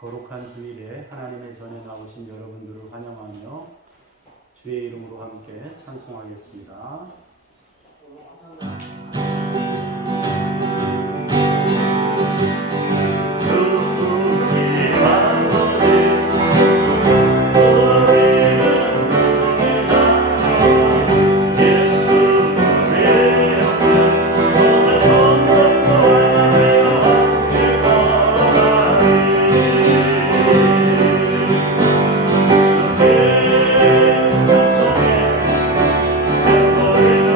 거룩한 주일에 하나님의 전에 나오신 여러분들을 환영하며 주의 이름으로 함께 찬송하겠습니다. 내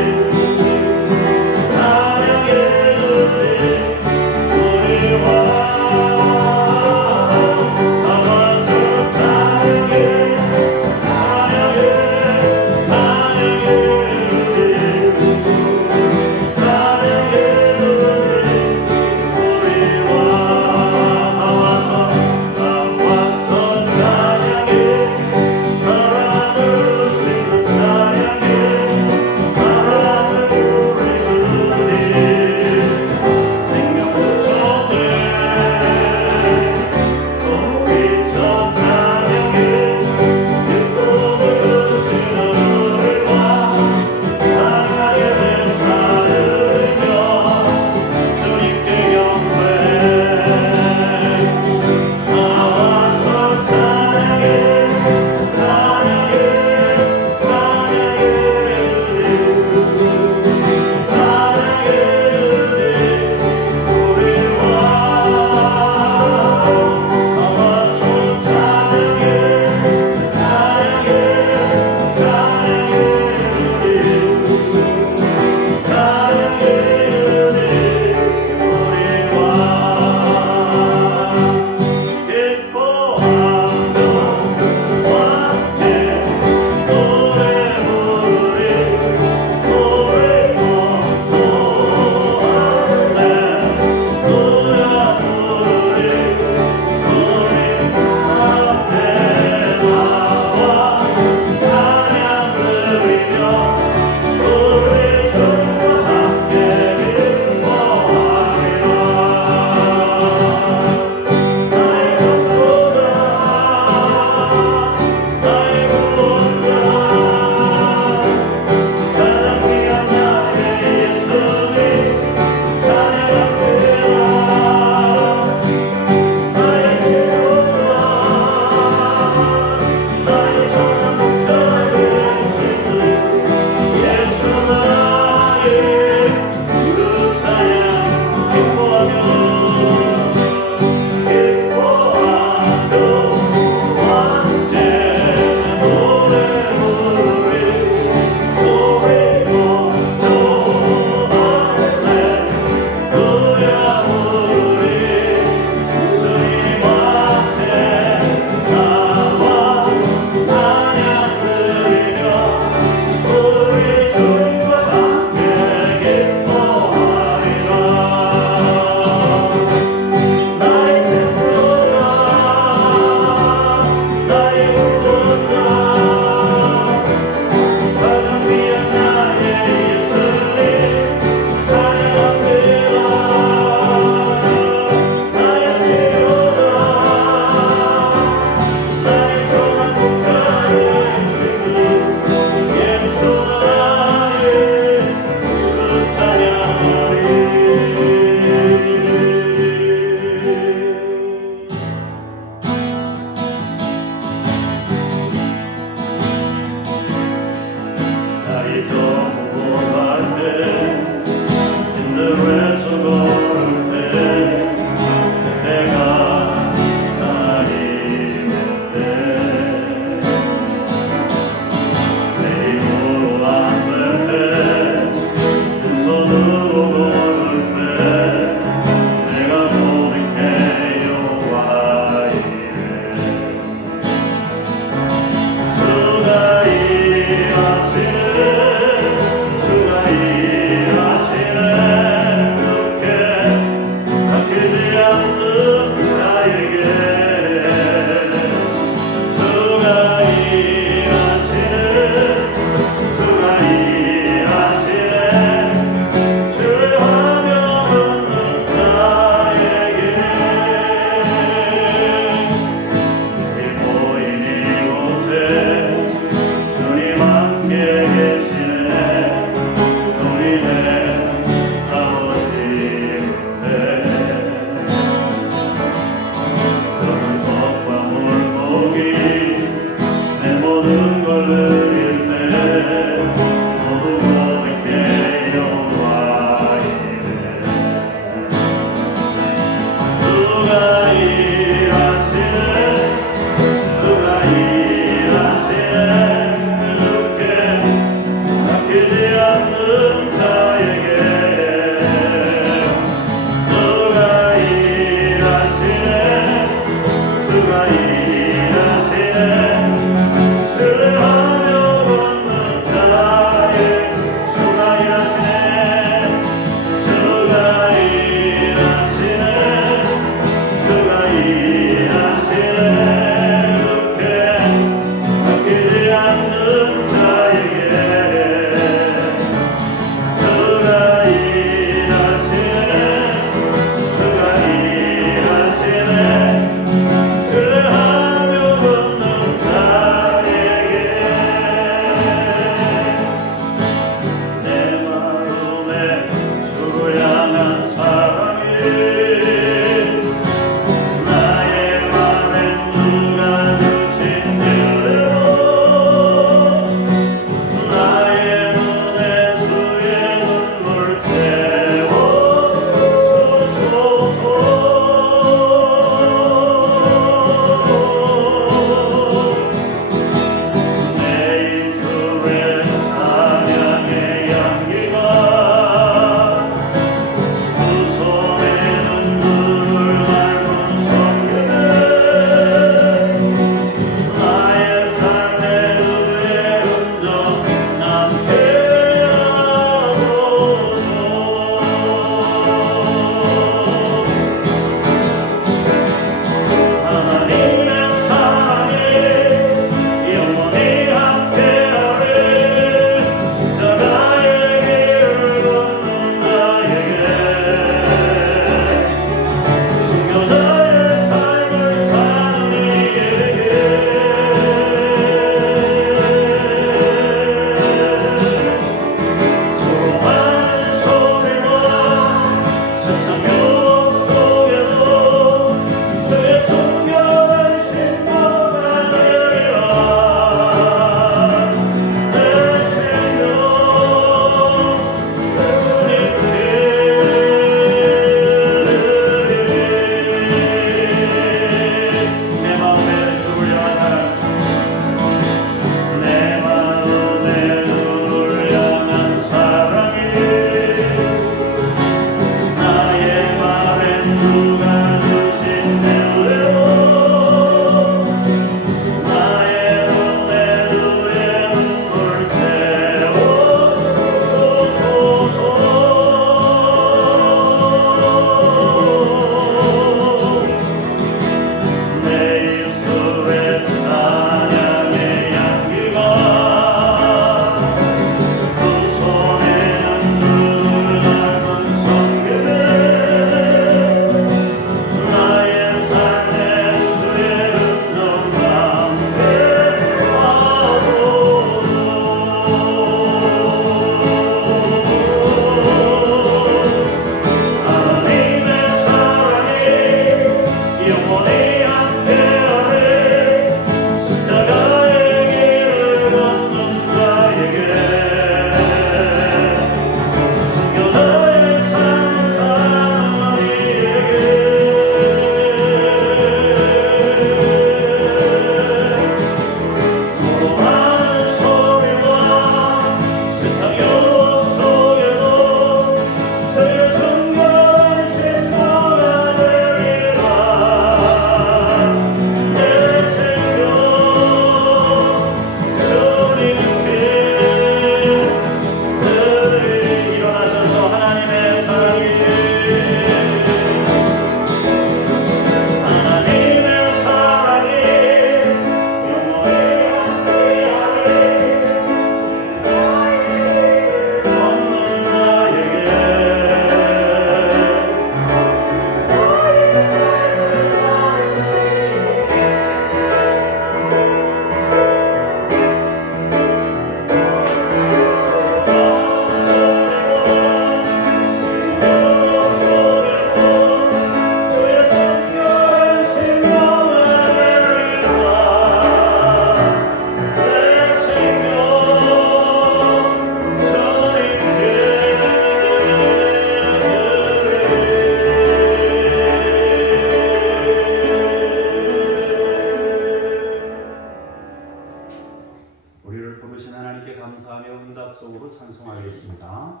찬송하겠습니다.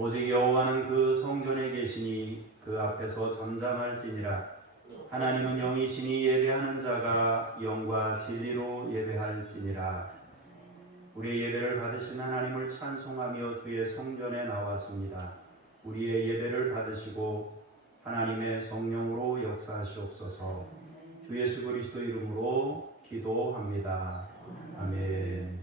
오직 여호와는 그 성전에 계시니 그 앞에서 전장할지니라. 하나님은 영이시니 예배하는 자가 영과 진리로 예배할지니라. 우리의 예배를 받으신 하나님을 찬송하며 주의 성전에 나왔습니다. 우리의 예배를 받으시고 하나님의 성령으로 역사하시옵소서. 주 예수 그리스도 이름으로 기도합니다. 아멘.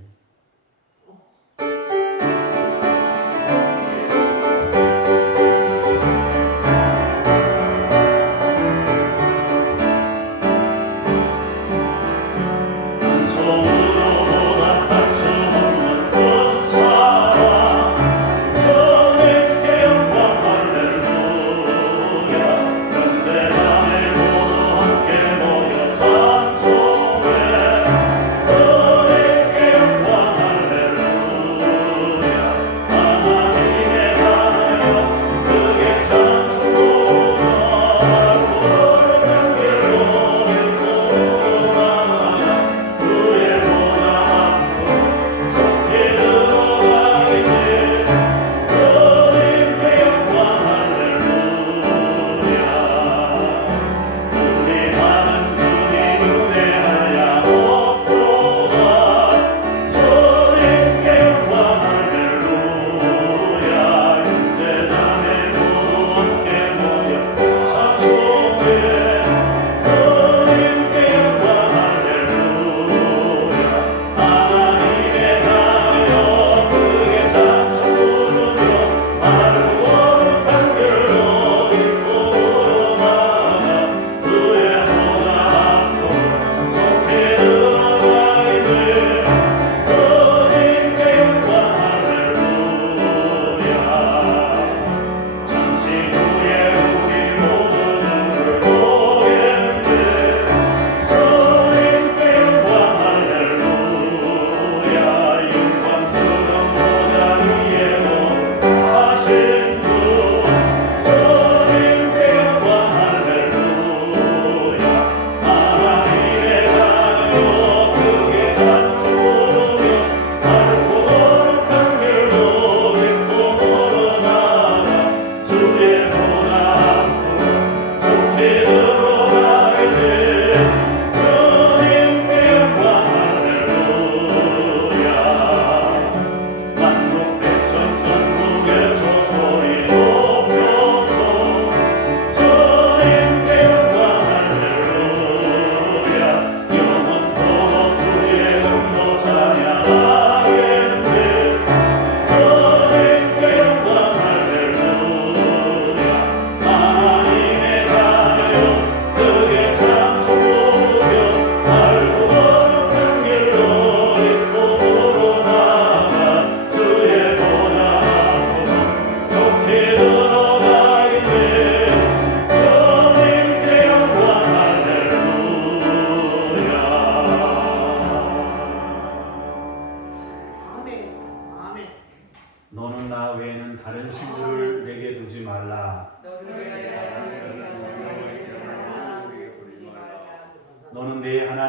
함께 모여 찬송해 너의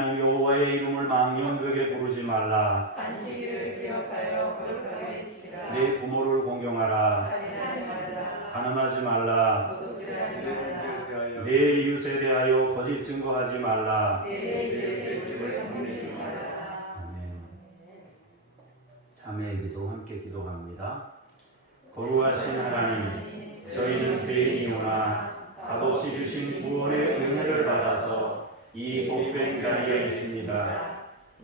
하나님 여호와의 이름을 망령되게 부르지 말라. 안식일을 기억하여 거룩하게 지키라. 내 부모를 공경하라. 살인하지 말라. 가늠하지 말라. 도둑질하지 말라. 내 이웃에 대하여 거짓 증거하지 말라. 내 집의 집을 건드리지 말라. 아멘. 자매의 기도 함께 기도합니다. 거룩하신 하나님, 저희는 죄인이오나 값없이 주신 구원의 은혜를 받아서 이 복된 자리에 있습니다.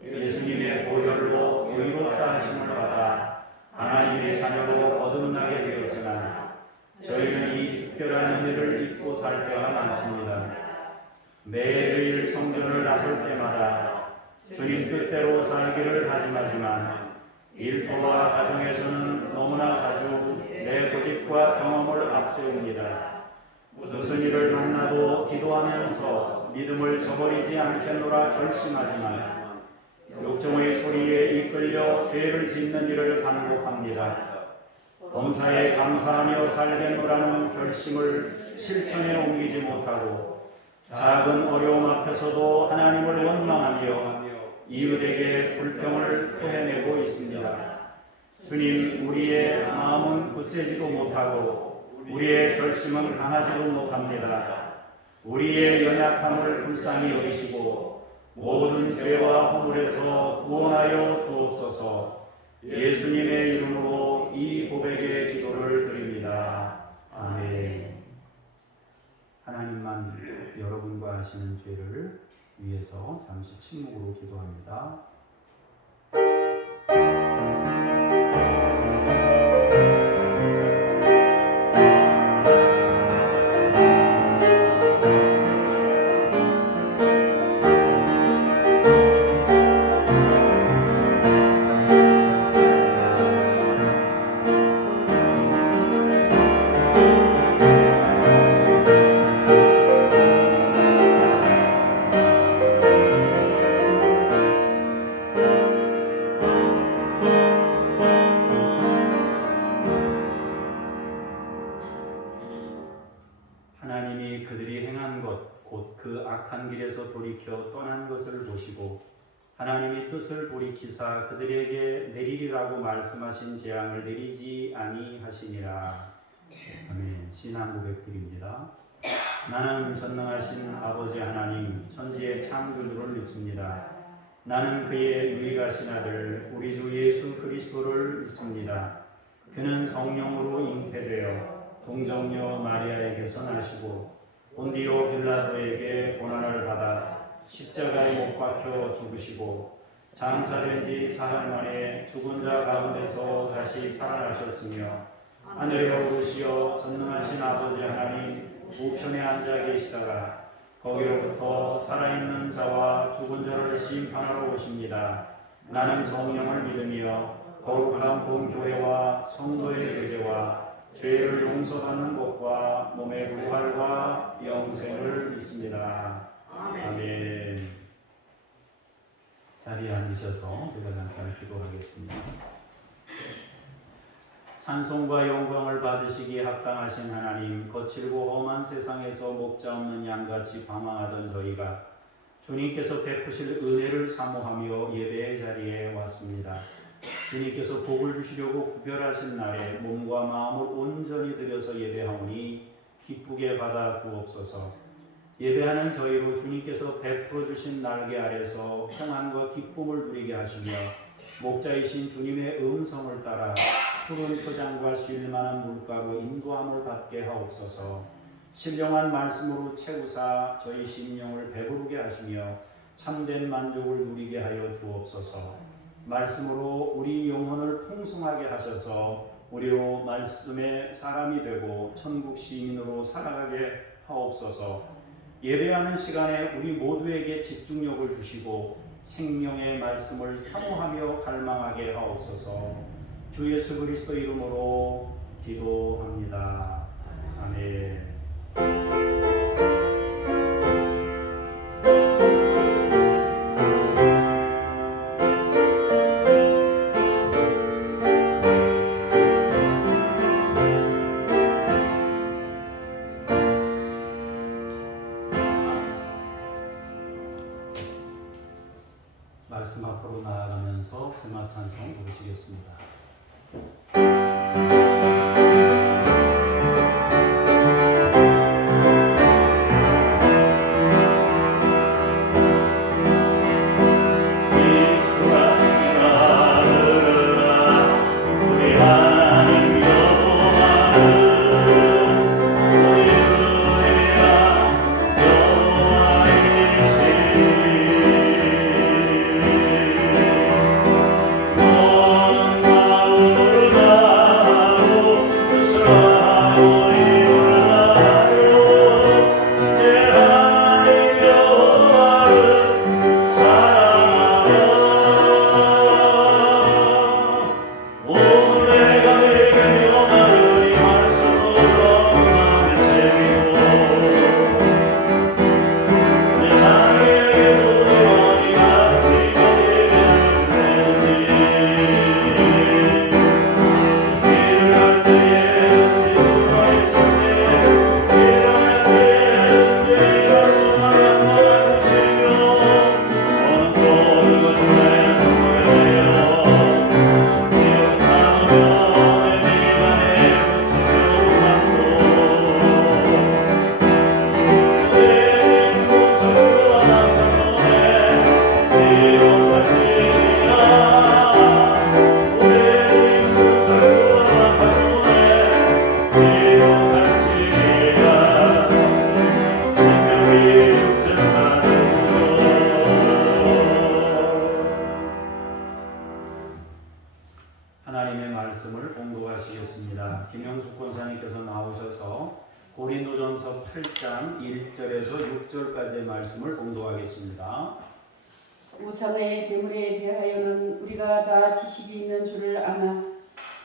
예수님의 보혈로 의롭다 하심을 받아 하나님의 자녀로 거듭나게 되었으나 저희는 이 특별한 은혜를 잊고 살 때가 많습니다. 매주일 성전을 나설 때마다 주님 뜻대로 살기를 다짐하지만 일터와 가정에서는 너무나 자주 내 고집과 경험을 앞세웁니다. 무슨 일을 만나도 기도하면서 믿음을 저버리지 않겠노라 결심하지만 욕정의 소리에 이끌려 죄를 짓는 일을 반복합니다. 범사에 감사하며 살겠노라는 결심을 실천에 옮기지 못하고 작은 어려움 앞에서도 하나님을 원망하며 이웃에게 불평을 토해내고 있습니다. 주님, 우리의 마음은 굳세지도 못하고 우리의 결심은 강하지도 못합니다. 우리의 연약함을 불쌍히 여기시고 모든 죄와 허물에서 구원하여 주옵소서. 예수님의 이름으로 이 고백의 기도를 드립니다. 아멘. 하나님만 여러분과 하시는 죄를 위해서 잠시 침묵으로 기도합니다. 하나님이 그들이 행한 것, 곧 그 악한 길에서 돌이켜 떠난 것을 보시고 하나님이 뜻을 돌이키사 그들에게 내리리라고 말씀하신 재앙을 내리지 아니하시니라. 아멘. 신앙 고백드립니다. 나는 전능하신 아버지 하나님, 천지의 창조주를 믿습니다. 나는 그의 유일하신 아들 우리 주 예수 그리스도를 믿습니다. 그는 성령으로 잉태되어 동정녀 마리아에게서 나시고 본디오 빌라도에게 고난을 받아 십자가에 못 박혀 죽으시고 장사된 지 사흘 만에 죽은 자 가운데서 다시 살아나셨으며 하늘에 오르시어 전능하신 아버지 하나님 우편에 앉아 계시다가 거기로부터 살아있는 자와 죽은 자를 심판하러 오십니다. 나는 성령을 믿으며 거룩한 본교회와 성도의 교제와 죄를 용서받는 것과 몸의 부활과 영생을 믿습니다. 아멘. 자리에 앉으셔서 제가 잠깐 기도하겠습니다. 찬송과 영광을 받으시기에 합당하신 하나님, 거칠고 험한 세상에서 목자 없는 양같이 방황하던 저희가 주님께서 베푸실 은혜를 사모하며 예배의 자리에 왔습니다. 주님께서 복을 주시려고 구별하신 날에 몸과 마음을 온전히 들여서 예배하오니 기쁘게 받아 주옵소서. 예배하는 저희로 주님께서 베풀어 주신 날개 아래서 평안과 기쁨을 누리게 하시며 목자이신 주님의 음성을 따라 푸른 초장과 쉴만한 물가로 인도함을 받게 하옵소서. 신령한 말씀으로 채우사 저희 심령을 배부르게 하시며 참된 만족을 누리게 하여 주옵소서. 말씀으로 우리 영혼을 풍성하게 하셔서 우리로 말씀의 사람이 되고 천국 시민으로 살아가게 하옵소서. 예배하는 시간에 우리 모두에게 집중력을 주시고 생명의 말씀을 사모하며 갈망하게 하옵소서. 주 예수 그리스도 이름으로 기도합니다. 아멘. 말씀 앞으로 나아가면서 세마탄성 부르시겠습니다. 하나님의 말씀을 봉독하시겠습니다. 김영숙 권사님께서 나오셔서 고린도전서 8장 1절에서 6절까지의 말씀을 봉독하겠습니다. 우상의 제물에 대하여는 우리가 다 지식이 있는 줄을 아나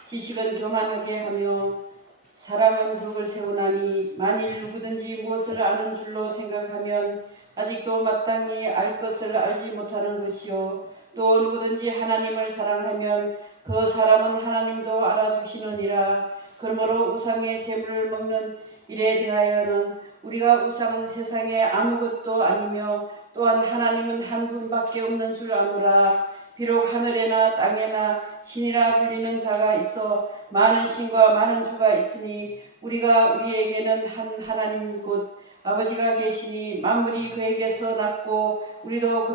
지식은 교만하게 하며 사람은 덕을 세우나니 만일 누구든지 무엇을 아는 줄로 생각하면 아직도 마땅히 알 것을 알지 못하는 것이요 또 누구든지 하나님을 사랑하면 그 사람은 하나님도 알아주시느니라. 그러므로 우상의 제물을 먹는 일에 대하여는 우리가 우상은 세상에 아무것도 아니며 또한 하나님은 한 분밖에 없는 줄 아노라. 비록 하늘에나 땅에나 신이라 불리는 자가 있어 많은 신과 많은 주가 있으니 우리에게는 한 하나님 곧 아버지가 계시니 만물이 그에게서 났고 우리도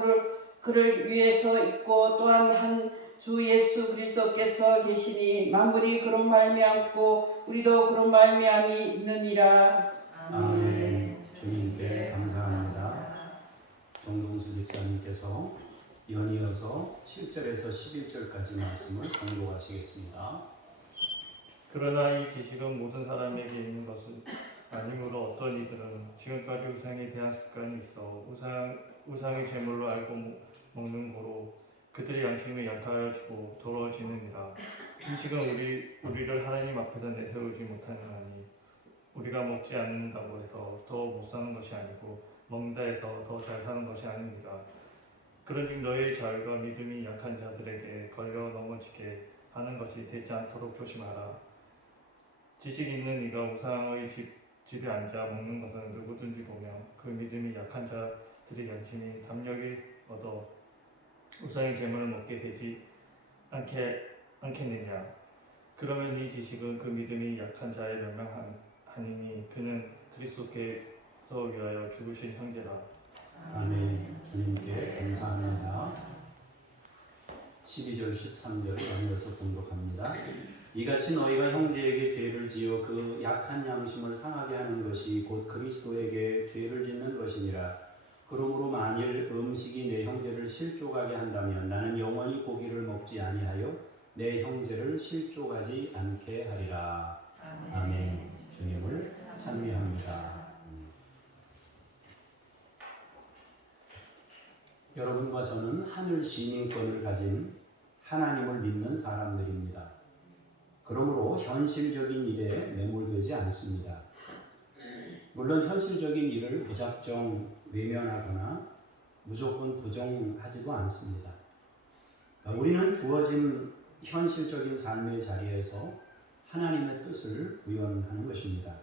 그를 위해서 있고 또한 한 주 예수 그리스도께서 계시니 만물이 그로 말미암고 우리도 그로 말미암이 있느니라. 아멘. 주님께 감사합니다. 정동수 집사님께서 연이어서 7절에서 11절까지 말씀을 봉독하시겠습니다. 그러나 이 지식은 모든 사람에게 있는 것은 아니므로 어떤 이들은 지금까지 우상에 대한 습관이 있어 우상의 제물로 알고 먹는 거로 그들의 양심이 약하여지고 더러워지느니라. 음식은 우리를 하나님 앞에서 내세우지 못하느니 우리가 먹지 않는다고 해서 더 못 사는 것이 아니고 먹는다 해서 더 잘 사는 것이 아닙니다. 그런즉 너희의 자유가 믿음이 약한 자들에게 걸려 넘어지게 하는 것이 되지 않도록 조심하라. 지식 있는 이가 우상의 집에 앉아 먹는 것은 누구든지 보며 그 믿음이 약한 자들의 양심이 담력이 얻어 우상의 제물을 먹게 되지 않겠느냐. 그러면 이 지식은 그 믿음이 약한 자의 멸망하니니 그는 그리스도께서 위하여 죽으신 형제라. 아멘. 주님께 감사합니다. 12절 13절 연이어서 봉독합니다. 이같이 너희가 형제에게 죄를 지어 그 약한 양심을 상하게 하는 것이 곧 그리스도에게 죄를 짓는 것이니라. 그러므로 만일 음식이 내 형제를 실족하게 한다면 나는 영원히 고기를 먹지 아니하여 내 형제를 실족하지 않게 하리라. 아멘. 주님을 찬미합니다. 여러분과 저는 하늘 시민권을 가진 하나님을 믿는 사람들입니다. 그러므로 현실적인 일에 매몰되지 않습니다. 물론 현실적인 일을 무작정 외면하거나 무조건 부정하지도 않습니다. 우리는 주어진 현실적인 삶의 자리에서 하나님의 뜻을 구현하는 것입니다.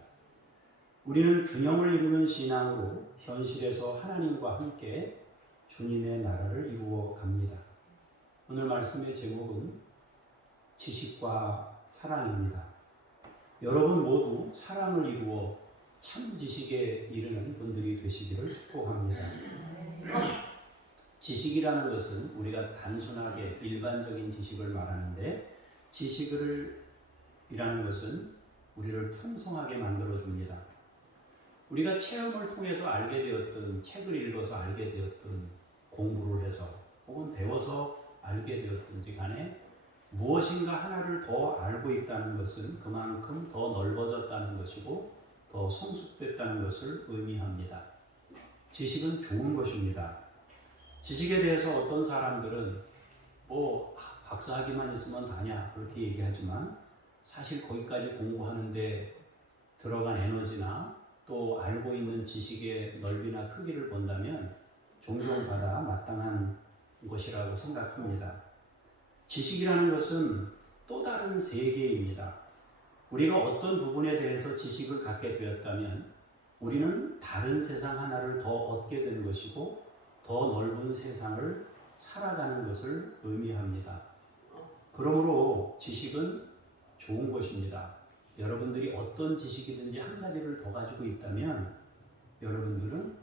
우리는 균형을 이루는 신앙으로 현실에서 하나님과 함께 주님의 나라를 이루어 갑니다. 말씀의 제목은 지식과 사랑입니다. 여러분 모두 사랑을 이루어 참 지식에 이르는 분들이 되시기를 축복합니다. 지식이라는 것은 우리가 단순하게 일반적인 지식을 말하는데, 지식이라는 것은 우리를 풍성하게 만들어줍니다. 우리가 체험을 통해서 알게 되었든, 책을 읽어서 알게 되었든, 공부를 해서 혹은 배워서 알게 되었든지 간에 무엇인가 하나를 더 알고 있다는 것은 그만큼 더 넓어졌다는 것이고 더 성숙됐다는 것을 의미합니다. 지식은 좋은 것입니다. 지식에 대해서 어떤 사람들은 뭐 박사학위만 있으면 다냐 그렇게 얘기하지만, 사실 거기까지 공부하는데 들어간 에너지나 또 알고 있는 지식의 넓이나 크기를 본다면 존경받아 마땅한 것이라고 생각합니다. 지식이라는 것은 또 다른 세계입니다. 우리가 어떤 부분에 대해서 지식을 갖게 되었다면 우리는 다른 세상 하나를 더 얻게 된 것이고 더 넓은 세상을 살아가는 것을 의미합니다. 그러므로 지식은 좋은 것입니다. 여러분들이 어떤 지식이든지 한 가지를 더 가지고 있다면 여러분들은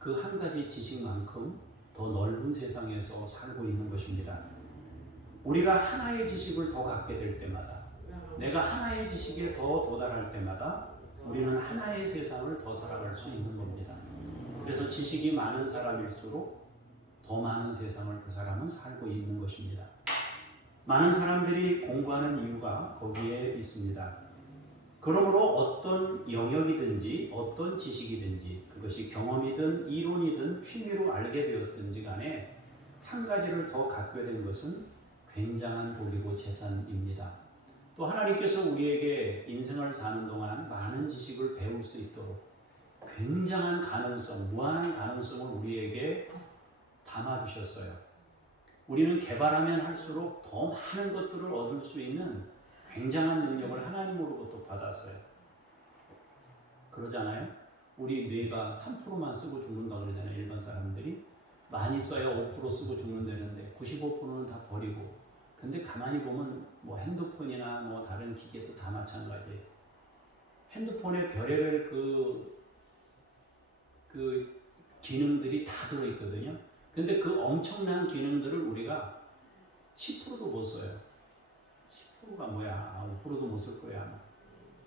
그 한 가지 지식만큼 더 넓은 세상에서 살고 있는 것입니다. 우리가 하나의 지식을 더 갖게 될 때마다, 내가 하나의 지식에 더 도달할 때마다 우리는 하나의 세상을 더 살아갈 수 있는 겁니다. 그래서 지식이 많은 사람일수록 더 많은 세상을 그 사람은 살고 있는 것입니다. 많은 사람들이 공부하는 이유가 거기에 있습니다. 그러므로 어떤 영역이든지 어떤 지식이든지 그것이 경험이든 이론이든 취미로 알게 되었든지 간에 한 가지를 더 갖게 된 것은 굉장한 복이고 재산입니다. 또 하나님께서 우리에게 인생을 사는 동안 많은 지식을 배울 수 있도록 굉장한 가능성, 무한한 가능성을 우리에게 담아주셨어요. 우리는 개발하면 할수록 더 많은 것들을 얻을 수 있는 굉장한 능력을 하나님으로부터 받았어요. 그러잖아요. 우리 뇌가 3%만 쓰고 죽는다고 그러잖아요. 일반 사람들이. 많이 써야 5% 쓰고 죽는다는데 95%는 다 버리고. 근데 가만히 보면 뭐 핸드폰이나 뭐 다른 기계도 다 마찬가지예요. 핸드폰에 별의별 그 기능들이 다 들어있거든요. 근데 그 엄청난 기능들을 우리가 10%도 못 써요. 10%가 뭐야? 5%도 못 쓸 거야.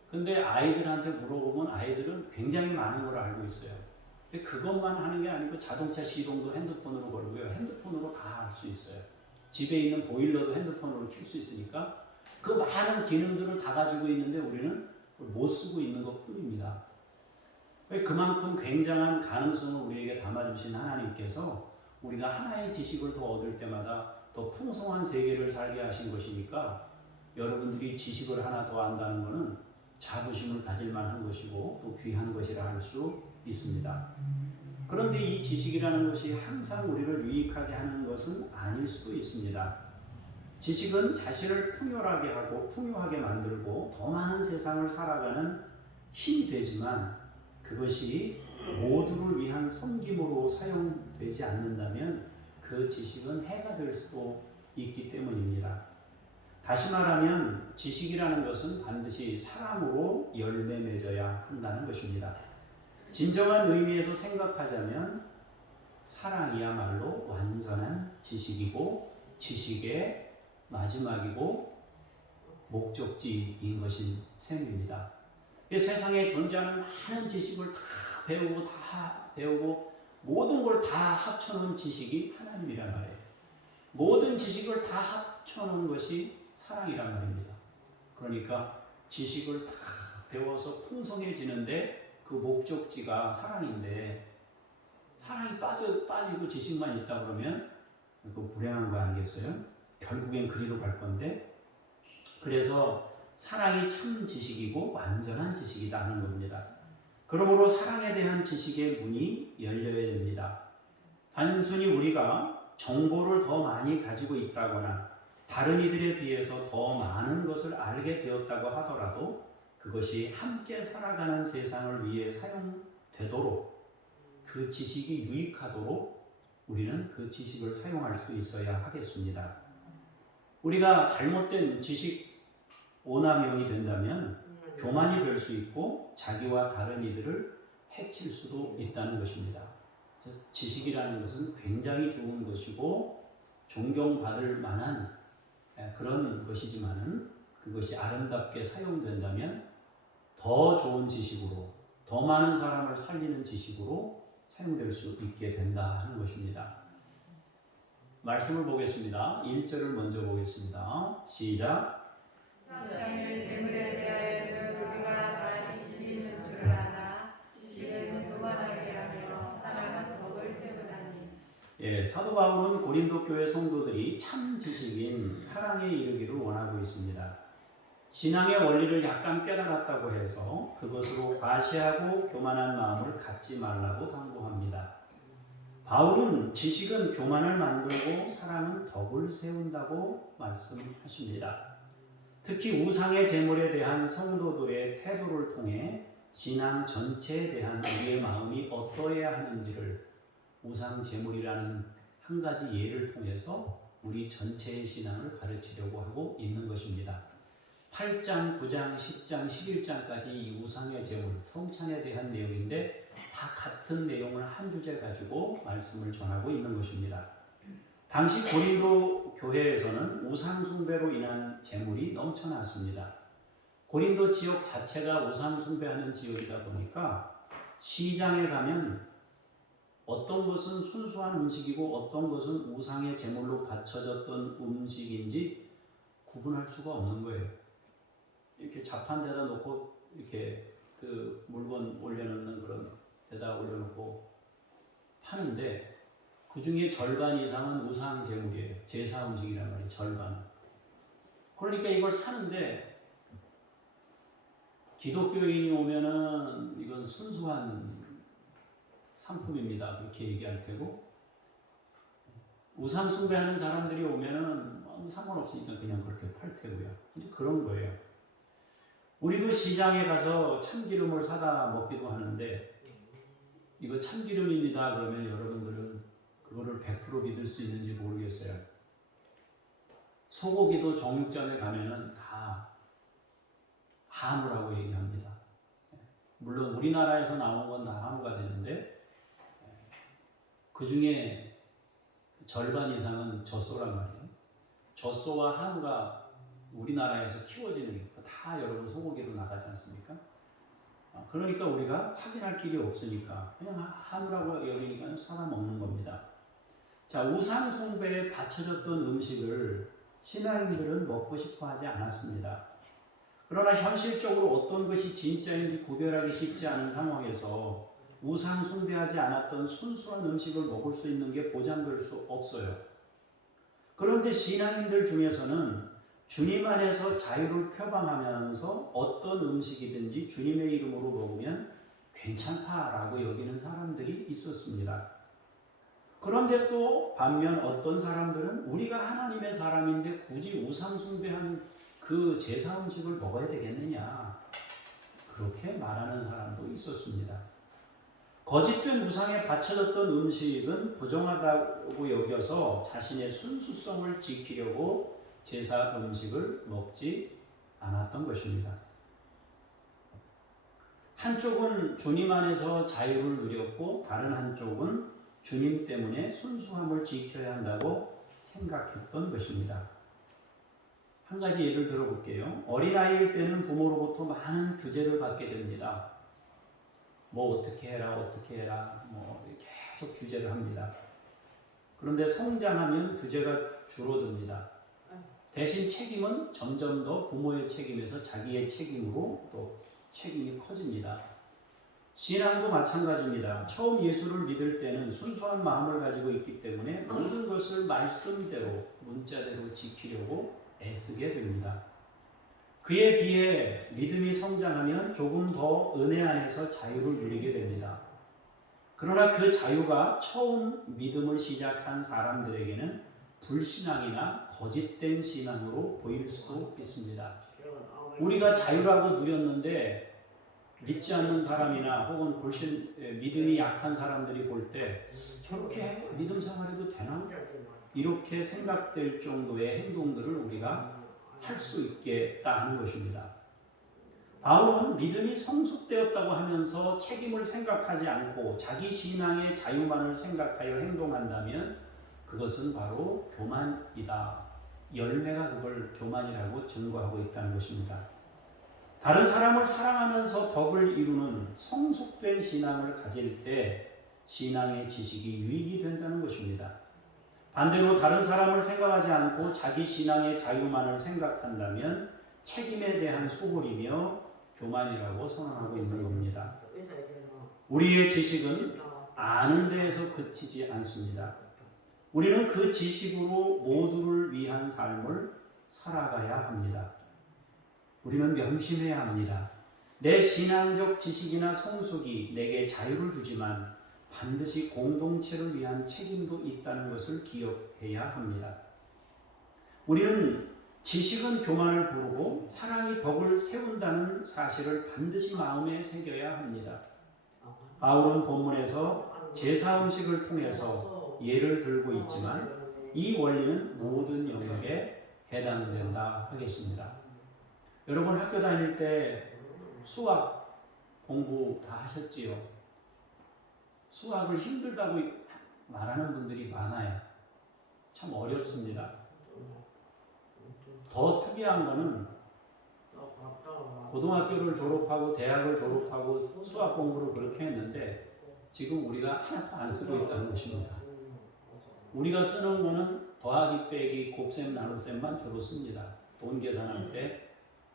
근데 아이들한테 물어보면 아이들은 굉장히 많은 걸 알고 있어요. 근데 그것만 하는 게 아니고 자동차 시동도 핸드폰으로 걸고요. 핸드폰으로 다 할 수 있어요. 집에 있는 보일러도 핸드폰으로 켤 수 있으니까 그 많은 기능들을 다 가지고 있는데 우리는 못 쓰고 있는 것 뿐입니다. 그만큼 굉장한 가능성을 우리에게 담아주신 하나님께서 우리가 하나의 지식을 더 얻을 때마다 더 풍성한 세계를 살게 하신 것이니까 여러분들이 지식을 하나 더 안다는 것은 자부심을 가질 만한 것이고 또 귀한 것이라 할 수 있습니다. 그런데 이 지식이라는 것이 항상 우리를 유익하게 하는 것은 아닐 수도 있습니다. 지식은 자신을 풍요하게 하고 풍요하게 만들고 더 많은 세상을 살아가는 힘이 되지만 그것이 모두를 위한 섬김으로 사용되지 않는다면 그 지식은 해가 될 수도 있기 때문입니다. 다시 말하면 지식이라는 것은 반드시 사랑으로 열매 맺어야 한다는 것입니다. 진정한 의미에서 생각하자면 사랑이야말로 완전한 지식이고 지식의 마지막이고 목적지인 것인 셈입니다. 이 세상에 존재하는 많은 지식을 다 배우고 모든 걸 다 합쳐놓은 지식이 하나님이란 말이에요. 모든 지식을 다 합쳐놓은 것이 사랑이란 말입니다. 그러니까 지식을 다 배워서 풍성해지는데 그 목적지가 사랑인데 사랑이 빠지고 지식만 있다 그러면 그거 불행한 거 아니겠어요? 결국엔 그리로 갈 건데, 그래서 사랑이 참 지식이고 완전한 지식이다 하는 겁니다. 그러므로 사랑에 대한 지식의 문이 열려야 됩니다. 단순히 우리가 정보를 더 많이 가지고 있다거나 다른 이들에 비해서 더 많은 것을 알게 되었다고 하더라도 그것이 함께 살아가는 세상을 위해 사용되도록, 그 지식이 유익하도록 우리는 그 지식을 사용할 수 있어야 하겠습니다. 우리가 잘못된 지식 오남용이 된다면 교만이 될 수 있고 자기와 다른 이들을 해칠 수도 있다는 것입니다. 그래서 지식이라는 것은 굉장히 좋은 것이고 존경받을 만한 그런 것이지만은 그것이 아름답게 사용된다면 더 좋은 지식으로, 더 많은 사람을 살리는 지식으로 사용될 수 있게 된다 하는 것입니다. 말씀을 보겠습니다. 1절을 먼저 보겠습니다. 시작. 세상의 재물에 대하여는 우리가 다 지식이 있는 줄을 아나 지식은 교만하게 하며 사랑은 덕을 세우나니. 예, 사도 바울은 고린도 교회 성도들이 참 지식인 사랑에 이르기를 원하고 있습니다. 신앙의 원리를 약간 깨달았다고 해서 그것으로 과시하고 교만한 마음을 갖지 말라고 당부합니다. 바울은 지식은 교만을 만들고 사랑은 덕을 세운다고 말씀하십니다. 특히 우상의 제물에 대한 성도들의 태도를 통해 신앙 전체에 대한 우리의 마음이 어떠해야 하는지를 우상 제물이라는 한 가지 예를 통해서 우리 전체의 신앙을 가르치려고 하고 있는 것입니다. 8장, 9장, 10장, 11장까지 이 우상의 제물, 성찬에 대한 내용인데 다 같은 내용을 한 주제 가지고 말씀을 전하고 있는 것입니다. 당시 고린도 교회에서는 우상 숭배로 인한 제물이 넘쳐났습니다. 고린도 지역 자체가 우상 숭배하는 지역이다 보니까 시장에 가면 어떤 것은 순수한 음식이고 어떤 것은 우상의 제물로 바쳐졌던 음식인지 구분할 수가 없는 거예요. 이렇게 자판대다 놓고 이렇게 그 물건 올려놓는 그런 데다 올려놓고 파는데 그 중에 절반 이상은 우상 제물이에요. 제사 음식이란 말이에요. 절반. 그러니까 이걸 사는데 기독교인이 오면은 이건 순수한 상품입니다. 그렇게 얘기할 테고 우상 숭배하는 사람들이 오면은 상관없으니까 그냥 그렇게 팔 테고요. 이제 그런 거예요. 우리도 시장에 가서 참기름을 사다 먹기도 하는데 이거 참기름입니다. 그러면 여러분들은 그거를 100% 믿을 수 있는지 모르겠어요. 소고기도 정육점에 가면은 다 한우라고 얘기합니다. 물론 우리나라에서 나온 건 다 한우가 되는데 그 중에 절반 이상은 젖소란 말이에요. 젖소와 한우가 우리나라에서 키워지는 게 다 여러분 소고기로 나가지 않습니까? 그러니까 우리가 확인할 길이 없으니까 그냥 한우라고 여기니까 사다 먹는 겁니다. 자, 우상 숭배에 바쳐졌던 음식을 신앙인들은 먹고 싶어 하지 않았습니다. 그러나 현실적으로 어떤 것이 진짜인지 구별하기 쉽지 않은 상황에서 우상 숭배하지 않았던 순수한 음식을 먹을 수 있는 게 보장될 수 없어요. 그런데 신앙인들 중에서는 주님 안에서 자유를 표방하면서 어떤 음식이든지 주님의 이름으로 먹으면 괜찮다라고 여기는 사람들이 있었습니다. 그런데 또 반면 어떤 사람들은 우리가 하나님의 사람인데 굳이 우상 숭배하는 그 제사 음식을 먹어야 되겠느냐 그렇게 말하는 사람도 있었습니다. 거짓된 우상에 바쳐졌던 음식은 부정하다고 여겨서 자신의 순수성을 지키려고 제사 음식을 먹지 않았던 것입니다. 한쪽은 주님 안에서 자유를 누렸고 다른 한쪽은 주님 때문에 순수함을 지켜야 한다고 생각했던 것입니다. 한 가지 예를 들어볼게요. 어린아이일 때는 부모로부터 많은 규제를 받게 됩니다. 뭐 어떻게 해라 뭐 계속 규제를 합니다. 그런데 성장하면 규제가 줄어듭니다. 대신 책임은 점점 더 부모의 책임에서 자기의 책임으로 또 책임이 커집니다. 신앙도 마찬가지입니다. 처음 예수를 믿을 때는 순수한 마음을 가지고 있기 때문에 모든 것을 말씀대로 문자대로 지키려고 애쓰게 됩니다. 그에 비해 믿음이 성장하면 조금 더 은혜 안에서 자유를 누리게 됩니다. 그러나 그 자유가 처음 믿음을 시작한 사람들에게는 불신앙이나 거짓된 신앙으로 보일 수도 있습니다. 우리가 자유라고 누렸는데 믿지 않는 사람이나 혹은 믿음이 약한 사람들이 볼 때 저렇게 믿음 생활해도 되나? 이렇게 생각될 정도의 행동들을 우리가 할 수 있겠다 하는 것입니다. 바울은 믿음이 성숙되었다고 하면서 책임을 생각하지 않고 자기 신앙의 자유만을 생각하여 행동한다면 그것은 바로 교만이다. 열매가 그걸 교만이라고 증거하고 있다는 것입니다. 다른 사람을 사랑하면서 덕을 이루는 성숙된 신앙을 가질 때 신앙의 지식이 유익이 된다는 것입니다. 반대로 다른 사람을 생각하지 않고 자기 신앙의 자유만을 생각한다면 책임에 대한 소홀이며 교만이라고 선언하고 있는 겁니다. 우리의 지식은 아는 데에서 그치지 않습니다. 우리는 그 지식으로 모두를 위한 삶을 살아가야 합니다. 우리는 명심해야 합니다. 내 신앙적 지식이나 성숙이 내게 자유를 주지만 반드시 공동체를 위한 책임도 있다는 것을 기억해야 합니다. 우리는 지식은 교만을 부르고 사랑이 덕을 세운다는 사실을 반드시 마음에 새겨야 합니다. 바울은 본문에서 제사 음식을 통해서 예를 들고 있지만 이 원리는 모든 영역에 해당된다 하겠습니다. 여러분 학교 다닐 때 수학 공부 다 하셨지요? 수학을 힘들다고 말하는 분들이 많아요. 참 어렵습니다. 더 특이한 거는 고등학교를 졸업하고 대학을 졸업하고 수학 공부를 그렇게 했는데 지금 우리가 하나도 안 쓰고 있다는 것입니다. 우리가 쓰는 거는 더하기 빼기 곱셈 나눗셈만 주로 씁니다. 돈 계산할 때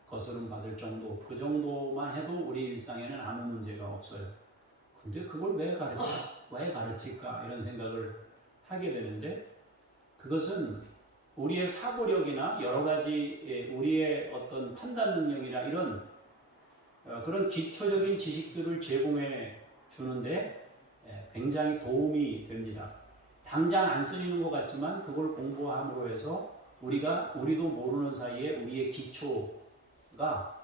거스름 받을 정도, 그 정도만 해도 우리 일상에는 아무 문제가 없어요. 근데 그걸 왜 가르칠까 이런 생각을 하게 되는데 그것은 우리의 사고력이나 여러 가지 우리의 어떤 판단 능력이나 이런 그런 기초적인 지식들을 제공해 주는데 굉장히 도움이 됩니다. 당장 안 쓰이는 것 같지만 그걸 공부함으로 해서 우리도 모르는 사이에 우리의 기초가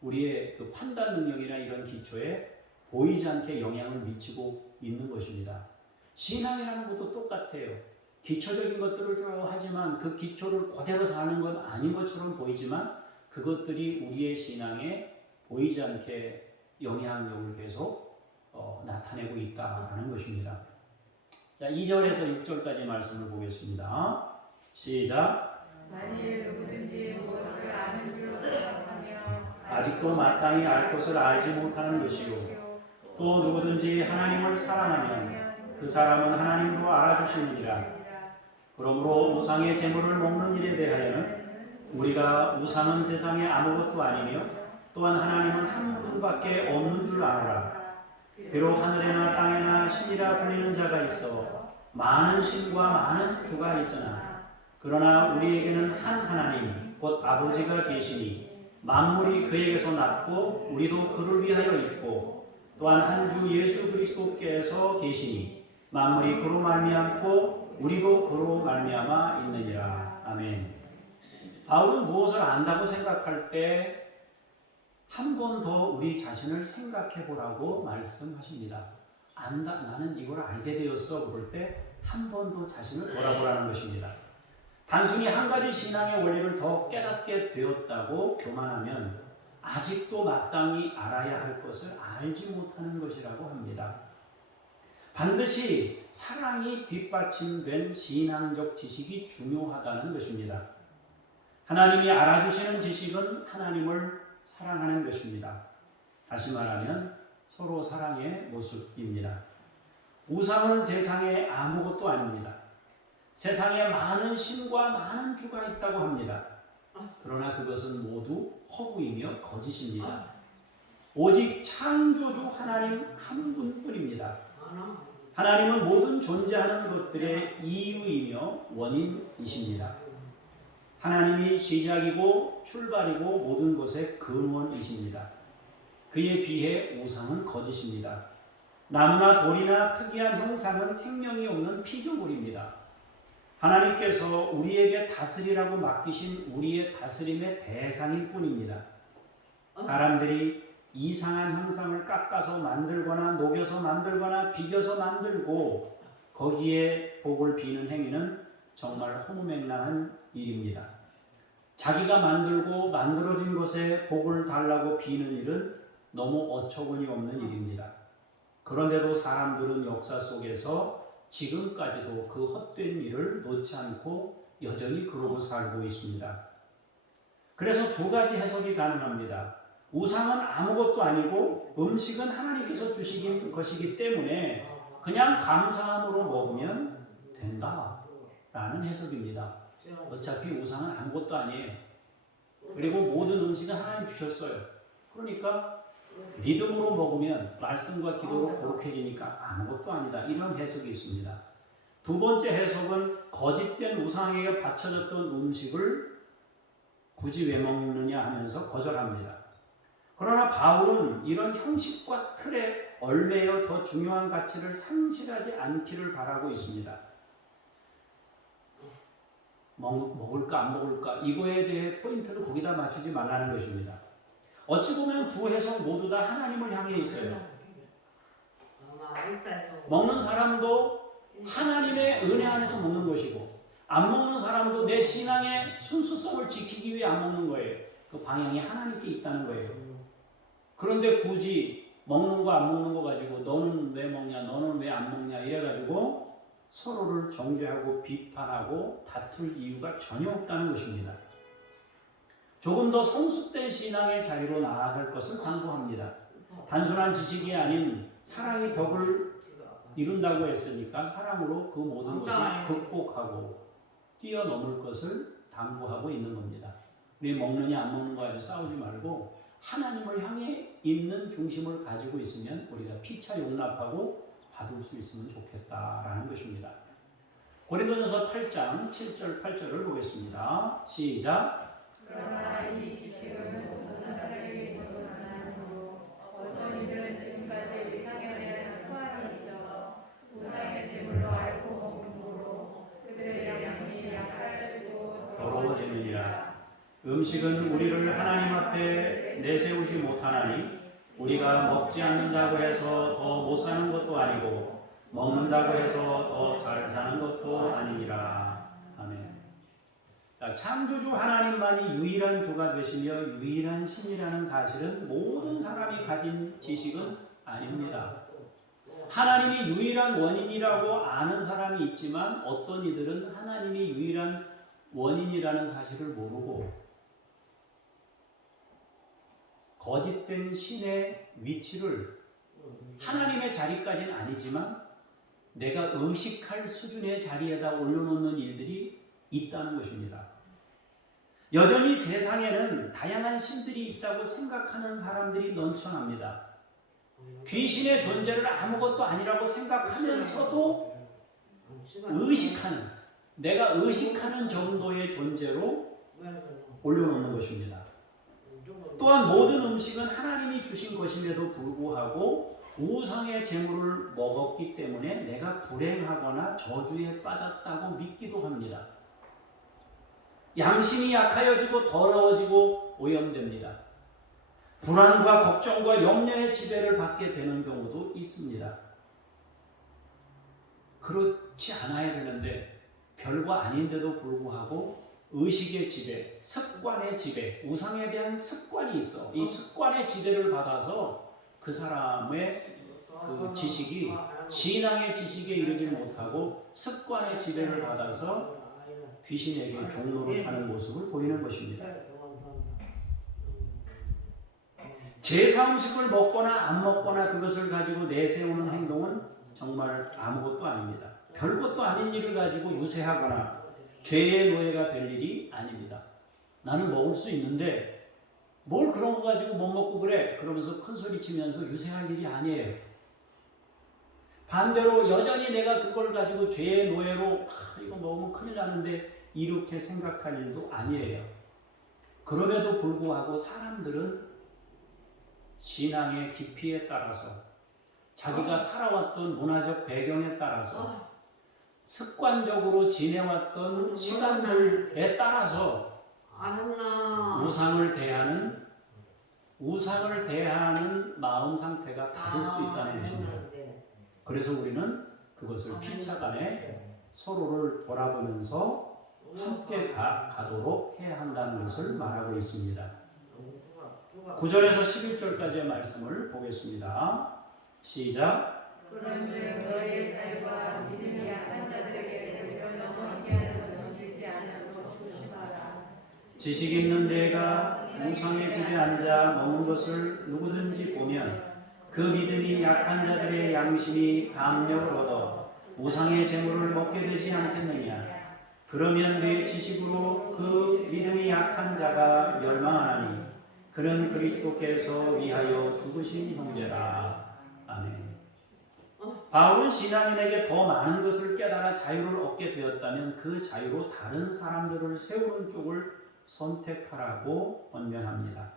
우리의 그 판단 능력이나 이런 기초에 보이지 않게 영향을 미치고 있는 것입니다. 신앙이라는 것도 똑같아요. 기초적인 것들을 쭉 하지만 그 기초를 그대로 사는 건 아닌 것처럼 보이지만 그것들이 우리의 신앙에 보이지 않게 영향력을 계속 나타내고 있다는 것입니다. 자, 2절에서 6절까지 말씀을 보겠습니다. 시작. 만일 누구든지 무엇을 아는 줄로 생각하며 아직도 마땅히 알 것을 알지 못하는 것이요 또 누구든지 하나님을 사랑하면 그 사람은 하나님도 알아주시느니라. 그러므로 우상의 제물을 먹는 일에 대하여는 우리가 우상은 세상에 아무것도 아니며 또한 하나님은 한 분밖에 없는 줄 아노라. 비록 하늘에나 땅에나 신이라 불리는 자가 있어 많은 신과 많은 주가 있으나 그러나 우리에게는 한 하나님 곧 아버지가 계시니 만물이 그에게서 났고 우리도 그를 위하여 있고 또한 한 주 예수 그리스도께서 계시니 만물이 그로 말미암고 우리도 그로 말미암아 있느니라. 아멘. 바울은 무엇을 안다고 생각할 때 한 번 더 우리 자신을 생각해 보라고 말씀하십니다. 안다, 나는 이걸 알게 되었어. 그럴 때 한 번 더 자신을 돌아보라는 것입니다. 단순히 한 가지 신앙의 원리를 더 깨닫게 되었다고 교만하면 아직도 마땅히 알아야 할 것을 알지 못하는 것이라고 합니다. 반드시 사랑이 뒷받침된 신앙적 지식이 중요하다는 것입니다. 하나님이 알아주시는 지식은 하나님을 사랑하는 것입니다. 다시 말하면 서로 사랑의 모습입니다. 우상은 세상에 아무것도 아닙니다. 세상에 많은 신과 많은 주가 있다고 합니다. 그러나 그것은 모두 허구이며 거짓입니다. 오직 창조주 하나님 한 분뿐입니다. 하나님은 모든 존재하는 것들의 이유이며 원인이십니다. 하나님이 시작이고 출발이고 모든 것의 근원이십니다. 그에 비해 우상은 거짓입니다. 나무나 돌이나 특이한 형상은 생명이 없는 피조물입니다. 하나님께서 우리에게 다스리라고 맡기신 우리의 다스림의 대상일 뿐입니다. 사람들이 이상한 형상을 깎아서 만들거나 녹여서 만들거나 비벼서 만들고 거기에 복을 비는 행위는 정말 허무맹랑한 일입니다. 자기가 만들고 만들어진 것에 복을 달라고 비는 일은 너무 어처구니 없는 일입니다. 그런데도 사람들은 역사 속에서 지금까지도 그 헛된 일을 놓지 않고 여전히 그러고 살고 있습니다. 그래서 두 가지 해석이 가능합니다. 우상은 아무것도 아니고 음식은 하나님께서 주신 것이기 때문에 그냥 감사함으로 먹으면 된다 라는 해석입니다. 어차피 우상은 아무것도 아니에요. 그리고 모든 음식은 하나님 주셨어요. 그러니까 믿음으로 먹으면 말씀과 기도로 거룩해지니까 아무것도 아니다. 이런 해석이 있습니다. 두 번째 해석은 거짓된 우상에게 바쳐졌던 음식을 굳이 왜 먹느냐 하면서 거절합니다. 그러나 바울은 이런 형식과 틀에 얽매여 더 중요한 가치를 상실하지 않기를 바라고 있습니다. 먹을까 안 먹을까 이거에 대해 포인트를 거기다 맞추지 말라는 것입니다. 어찌 보면 두 해석 모두 다 하나님을 향해 있어요. 먹는 사람도 하나님의 은혜 안에서 먹는 것이고 안 먹는 사람도 내 신앙의 순수성을 지키기 위해 안 먹는 거예요. 그 방향이 하나님께 있다는 거예요. 그런데 굳이 먹는 거 안 먹는 거 가지고 너는 왜 먹냐 너는 왜 안 먹냐 이래가지고 서로를 정죄하고 비판하고 다툴 이유가 전혀 없다는 것입니다. 조금 더 성숙된 신앙의 자리로 나아갈 것을 당부합니다. 단순한 지식이 아닌 사랑이 덕을 이룬다고 했으니까 사랑으로 그 모든 것을 극복하고 뛰어넘을 것을 당부하고 있는 겁니다. 우리 먹느냐 안 먹는 거 가지고 싸우지 말고 하나님을 향해 있는 중심을 가지고 있으면 우리가 피차 용납하고 받을 수 있으면 좋겠다라는 것입니다. 고린도전서 8장 7절 8절을 보겠습니다. 시작. 그러나 이 지식은 모든 사람에게 있는 아니고 어떤 이들은 지금까지 우상에 대한 습관이 있어 우상의 제물로 알고 먹음으로 그들의 양심이 약해지고 더러워지느니라. 음식은 우리를 하나님 앞에 내세우지 못하나니 우리가 먹지 않는다고 해서 더 못 사는 것도 아니고 먹는다고 해서 더 잘 사는 것도 아니니라. 아멘. 자, 창조주 하나님만이 유일한 주가 되시며 유일한 신이라는 사실은 모든 사람이 가진 지식은 아닙니다. 하나님이 유일한 원인이라고 아는 사람이 있지만 어떤 이들은 하나님이 유일한 원인이라는 사실을 모르고 거짓된 신의 위치를 하나님의 자리까지는 아니지만 내가 의식할 수준의 자리에다 올려놓는 일들이 있다는 것입니다. 여전히 세상에는 다양한 신들이 있다고 생각하는 사람들이 넘쳐납니다. 귀신의 존재를 아무것도 아니라고 생각하면서도 의식하는, 내가 의식하는 정도의 존재로 올려놓는 것입니다. 또한 모든 음식은 하나님이 주신 것임에도 불구하고 우상의 제물을 먹었기 때문에 내가 불행하거나 저주에 빠졌다고 믿기도 합니다. 양심이 약하여지고 더러워지고 오염됩니다. 불안과 걱정과 염려의 지배를 받게 되는 경우도 있습니다. 그렇지 않아야 되는데 별거 아닌데도 불구하고 의식의 지배, 습관의 지배, 우상에 대한 습관이 있어. 이 습관의 지배를 받아서 그 사람의 그 지식이 신앙의 지식에 이르지 못하고 습관의 지배를 받아서 귀신에게 종로를 하는 모습을 보이는 것입니다. 제사 음식을 먹거나 안 먹거나 그것을 가지고 내세우는 행동은 정말 아무것도 아닙니다. 별것도 아닌 일을 가지고 유세하거나 죄의 노예가 될 일이 아닙니다. 나는 먹을 수 있는데 뭘 그런 거 가지고 못 먹고 그래? 그러면서 큰 소리 치면서 유세할 일이 아니에요. 반대로 여전히 내가 그걸 가지고 죄의 노예로 이거 먹으면 큰일 나는데 이렇게 생각할 일도 아니에요. 그럼에도 불구하고 사람들은 신앙의 깊이에 따라서 자기가 살아왔던 문화적 배경에 따라서 습관적으로 지내왔던 시간들에 따라서 우상을 대하는 마음 상태가 다를 수 있다는 것입니다. 그래서 우리는 그것을 피차간에 서로를 돌아보면서 함께 가도록 해야 한다는 것을 말하고 있습니다. 9절에서 11절까지의 말씀을 보겠습니다. 시작. 그런즉 너희의 자유가 믿음이 약한 자들에게 오히려 넘어지게 하는 것이 되지 않도록 조심하라. 지식 있는 내가 우상의 집에 앉아 먹는 것을 누구든지 보면 그 믿음이 약한 자들의 양심이 담력을 얻어 우상의 재물을 먹게 되지 않겠느냐. 그러면 내 지식으로 그 믿음이 약한 자가 멸망하나니 그는 그리스도께서 위하여 죽으신 형제라. 아멘. 바울은 신앙인에게 더 많은 것을 깨달아 자유를 얻게 되었다면 그 자유로 다른 사람들을 세우는 쪽을 선택하라고 권면합니다.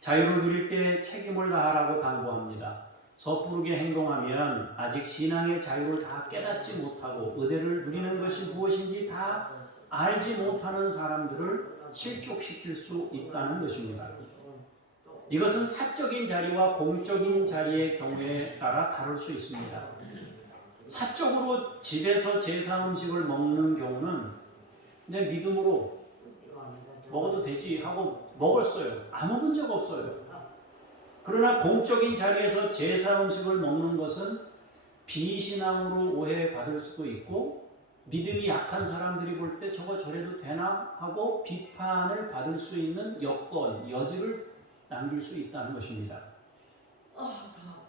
자유를 누릴 때 책임을 다하라고 당부합니다. 섣부르게 행동하면 아직 신앙의 자유를 다 깨닫지 못하고 의대를 누리는 것이 무엇인지 다 알지 못하는 사람들을 실족시킬 수 있다는 것입니다. 이것은 사적인 자리와 공적인 자리의 경우에 따라 다를 수 있습니다. 사적으로 집에서 제사 음식을 먹는 경우는 내 믿음으로 먹어도 되지 하고 먹었어요. 아무 문제가 없어요. 그러나 공적인 자리에서 제사 음식을 먹는 것은 비신앙으로 오해받을 수도 있고 믿음이 약한 사람들이 볼 때 저거 저래도 되나 하고 비판을 받을 수 있는 여건, 여지를 남길 수 있다는 것입니다.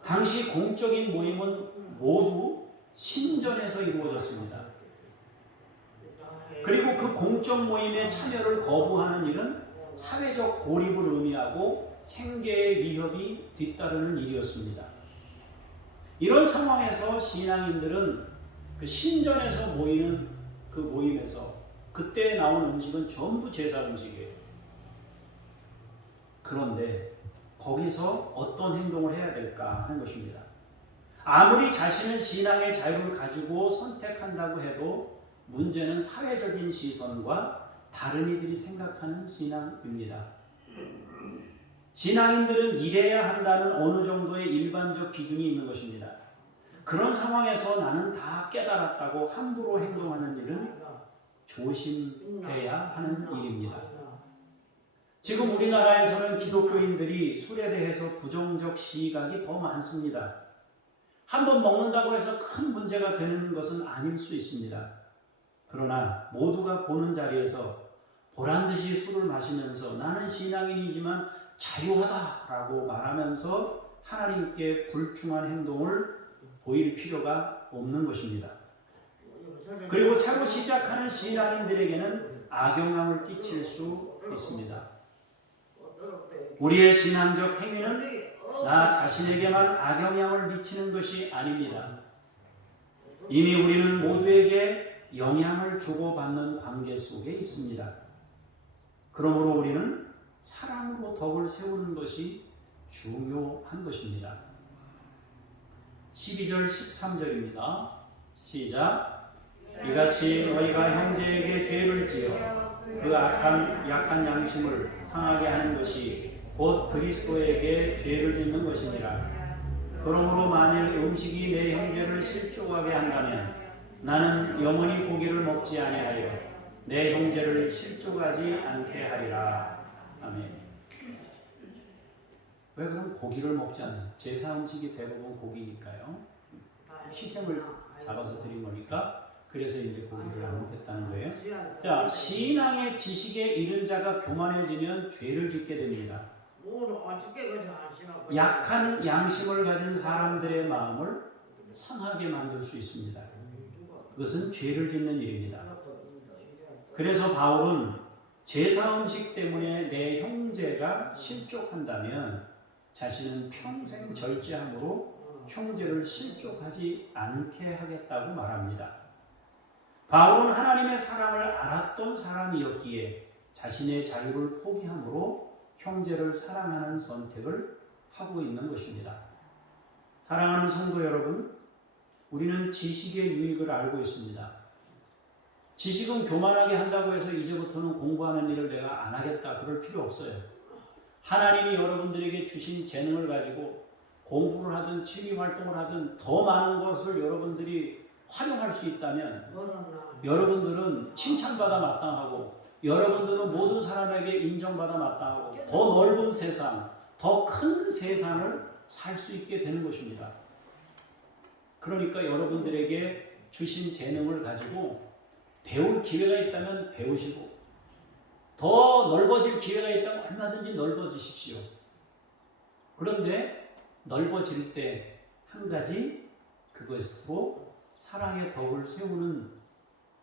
당시 공적인 모임은 모두 신전에서 이루어졌습니다. 그리고 그 공적 모임에 참여를 거부하는 일은 사회적 고립을 의미하고 생계의 위협이 뒤따르는 일이었습니다. 이런 상황에서 신앙인들은 그 신전에서 모이는 그 모임에서 그때 나온 음식은 전부 제사 음식이에요. 그런데 거기서 어떤 행동을 해야 될까 하는 것입니다. 아무리 자신은 신앙의 자유를 가지고 선택한다고 해도 문제는 사회적인 시선과 다른 이들이 생각하는 신앙입니다. 신앙인들은 이래야 한다는 어느 정도의 일반적 기준이 있는 것입니다. 그런 상황에서 나는 다 깨달았다고 함부로 행동하는 일은 조심해야 하는 일입니다. 지금 우리나라에서는 기독교인들이 술에 대해서 부정적 시각이 더 많습니다. 한번 먹는다고 해서 큰 문제가 되는 것은 아닐 수 있습니다. 그러나 모두가 보는 자리에서 보란듯이 술을 마시면서 나는 신앙인이지만 자유하다라고 말하면서 하나님께 불충한 행동을 보일 필요가 없는 것입니다. 그리고 새로 시작하는 신앙인들에게는 악영향을 끼칠 수 있습니다. 우리의 신앙적 행위는 나 자신에게만 악영향을 미치는 것이 아닙니다. 이미 우리는 모두에게 영향을 주고받는 관계 속에 있습니다. 그러므로 우리는 사랑으로 덕을 세우는 것이 중요한 것입니다. 12절 13절입니다. 시작. 이같이 너희가 형제에게 죄를 지어 그 약한 양심을 상하게 하는 것이 곧 그리스도에게 죄를 짓는 것이니라. 그러므로 만일 음식이 내 형제를 실족하게 한다면 나는 영원히 고기를 먹지 아니하여 내 형제를 실족하지 않게 하리라. 아멘. 왜 그럼 고기를 먹지 않는? 제사 음식이 대부분 고기니까요. 희생을 잡아서 드린 거니까 그래서 이제 고기를 안 먹겠다는 거예요. 자, 신앙의 지식에 이른 자가 교만해지면 죄를 짓게 됩니다. 약한 양심을 가진 사람들의 마음을 상하게 만들 수 있습니다. 그것은 죄를 짓는 일입니다. 그래서 바울은 제사 음식 때문에 내 형제가 실족한다면 자신은 평생 절제함으로 형제를 실족하지 않게 하겠다고 말합니다. 바울은 하나님의 사랑을 알았던 사람이었기에 자신의 자유를 포기함으로 형제를 사랑하는 선택을 하고 있는 것입니다. 사랑하는 성도 여러분, 우리는 지식의 유익을 알고 있습니다. 지식은 교만하게 한다고 해서 이제부터는 공부하는 일을 내가 안 하겠다 그럴 필요 없어요. 하나님이 여러분들에게 주신 재능을 가지고 공부를 하든 취미 활동을 하든 더 많은 것을 여러분들이 활용할 수 있다면 여러분들은 칭찬받아 마땅하고 여러분들은 모든 사람에게 인정받아 마땅하고 더 넓은 세상, 더 큰 세상을 살 수 있게 되는 것입니다. 그러니까 여러분들에게 주신 재능을 가지고 배울 기회가 있다면 배우시고 더 넓어질 기회가 있다면 얼마든지 넓어지십시오. 그런데 넓어질 때 한 가지 그것으로 사랑의 덕을 세우는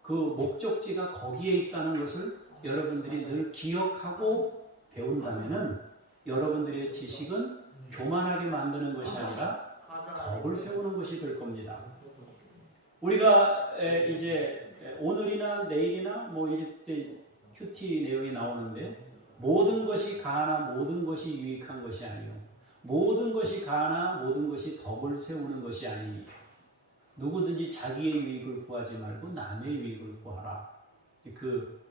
그 목적지가 거기에 있다는 것을 여러분들이 늘 기억하고 배운다면은 여러분들의 지식은 교만하게 만드는 것이 아니라 덕을 세우는 것이 될 겁니다. 우리가 이제 오늘이나 내일이나 뭐 이때 큐티 내용이 나오는데 모든 것이 가하나 모든 것이 유익한 것이 아니요 모든 것이 가하나 모든 것이 덕을 세우는 것이 아니니 누구든지 자기의 유익을 구하지 말고 남의 유익을 구하라. 그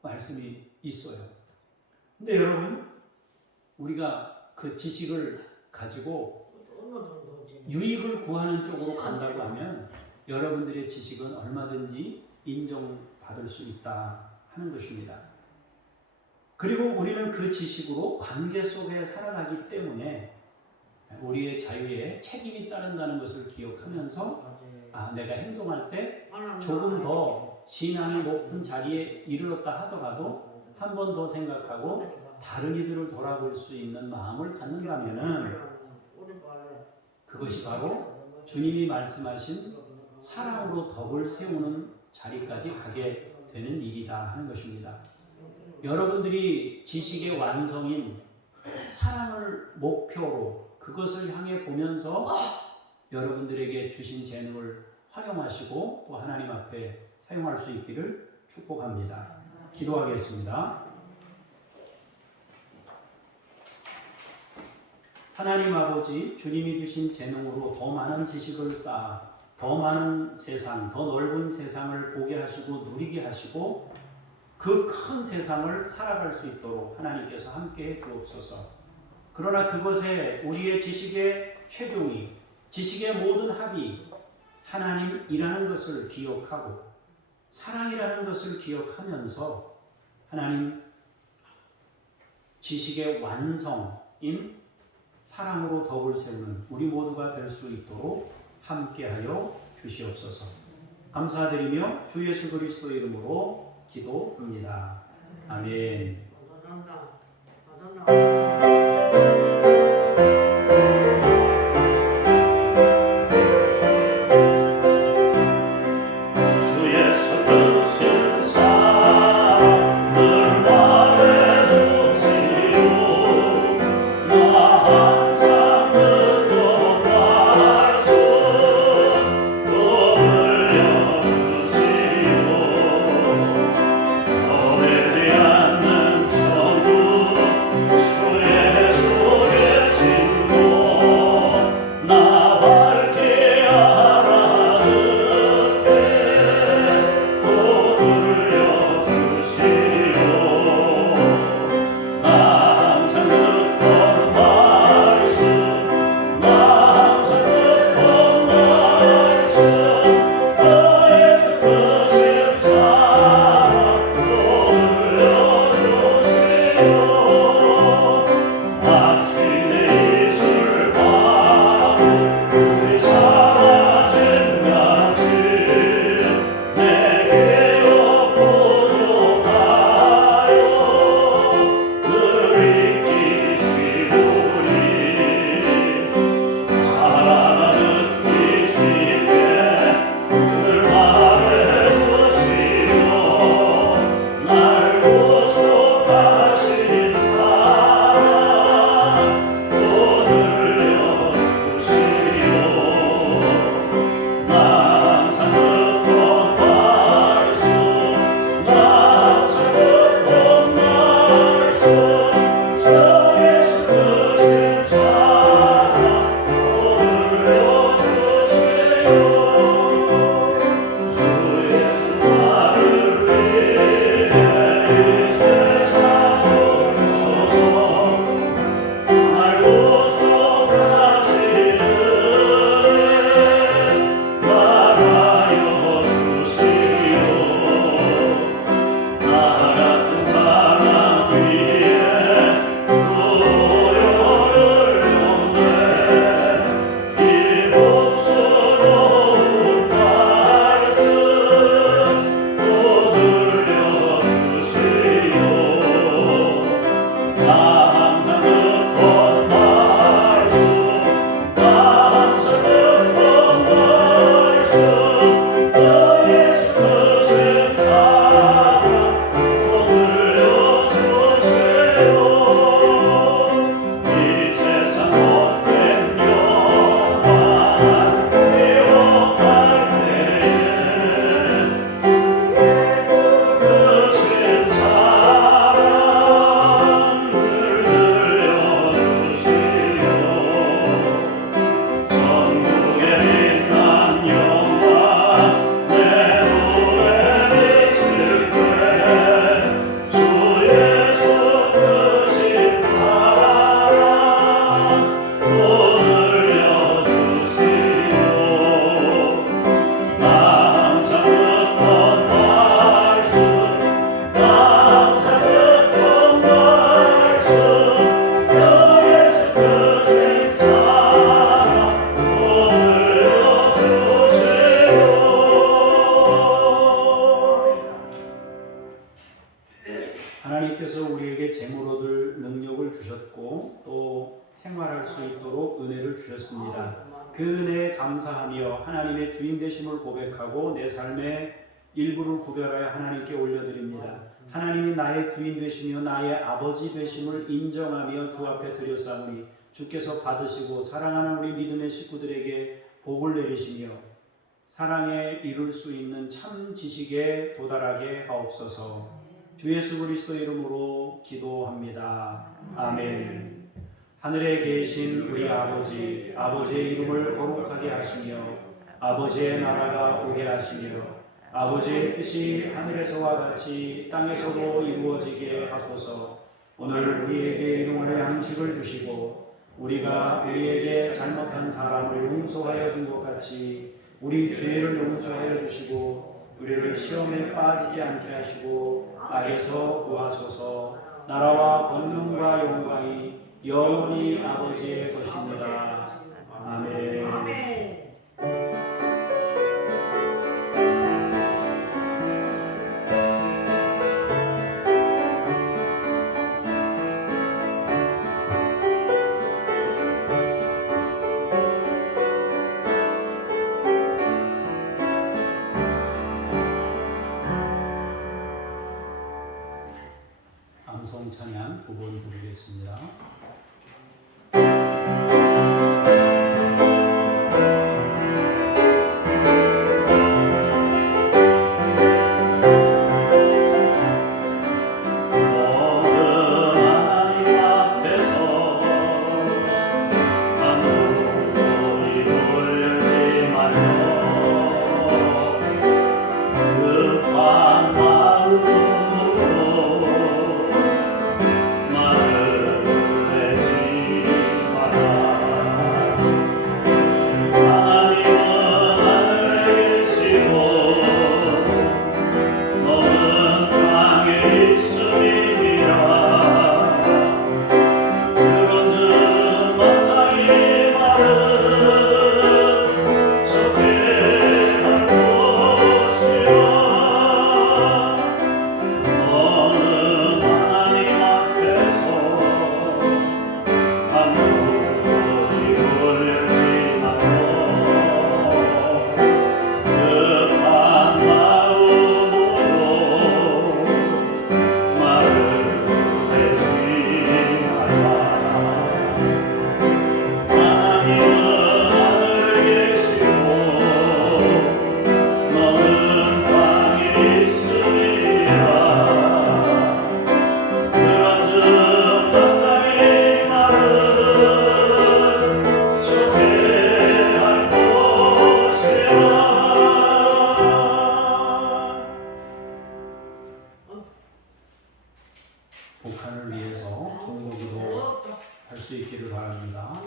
말씀이 있어요. 근데 여러분 우리가 그 지식을 가지고 유익을 구하는 쪽으로 간다고 하면 여러분들의 지식은 얼마든지 인정받을 수 있다 하는 것입니다. 그리고 우리는 그 지식으로 관계 속에 살아가기 때문에 우리의 자유에 책임이 따른다는 것을 기억하면서 내가 행동할 때 조금 더 신앙이 높은 자리에 이르렀다 하더라도 한 번 더 생각하고 다른 이들을 돌아볼 수 있는 마음을 갖는다면은 그것이 바로 주님이 말씀하신 사랑으로 덕을 세우는 자리까지 가게 되는 일이다 하는 것입니다. 여러분들이 지식의 완성인 사랑을 목표로 그것을 향해 보면서 여러분들에게 주신 재능을 활용하시고 또 하나님 앞에 사용할 수 있기를 축복합니다. 기도하겠습니다. 하나님 아버지, 주님이 주신 재능으로 더 많은 지식을 쌓아 더 많은 세상, 더 넓은 세상을 보게 하시고 누리게 하시고 그 큰 세상을 살아갈 수 있도록 하나님께서 함께해 주옵소서. 그러나 그것에 우리의 지식의 최종이, 지식의 모든 합이 하나님이라는 것을 기억하고 사랑이라는 것을 기억하면서 하나님 지식의 완성인 사랑으로 덕을 세우는 우리 모두가 될 수 있도록 함께하여 주시옵소서. 감사드리며 주 예수 그리스도의 이름으로 기도합니다. 아멘. 주의 하나님께서 우리에게 재물 얻을 능력을 주셨고 또 생활할 수 있도록 은혜를 주셨습니다. 그 은혜에 감사하며 하나님의 주인 되심을 고백하고 내 삶의 일부를 구별하여 하나님께 올려드립니다. 하나님이 나의 주인 되시며 나의 아버지 되심을 인정하며 주 앞에 드렸사오니 주께서 받으시고 사랑하는 우리 믿음의 식구들에게 복을 내리시며 사랑에 이룰 수 있는 참 지식에 도달하게 하옵소서. 주 예수 그리스도 이름으로 기도합니다. 아멘. 하늘에 계신 우리 아버지, 아버지의 이름을 거룩하게 하시며 아버지의 나라가 오게 하시며 아버지의 뜻이 하늘에서와 같이 땅에서도 이루어지게 하소서. 오늘 우리에게 일용할 양식을 주시고 우리가 우리에게 잘못한 사람을 용서하여 준 것 같이 우리 죄를 용서하여 주시고 우리를 시험에 빠지지 않게 하시고 악에서 구하소서. 나라와 권능과 영광이 영원히 아버지의 것입니다. 아멘. 암송 찬양 두 번 부르겠습니다. 북한을 위해서 중보기도 할 수 있기를 바랍니다.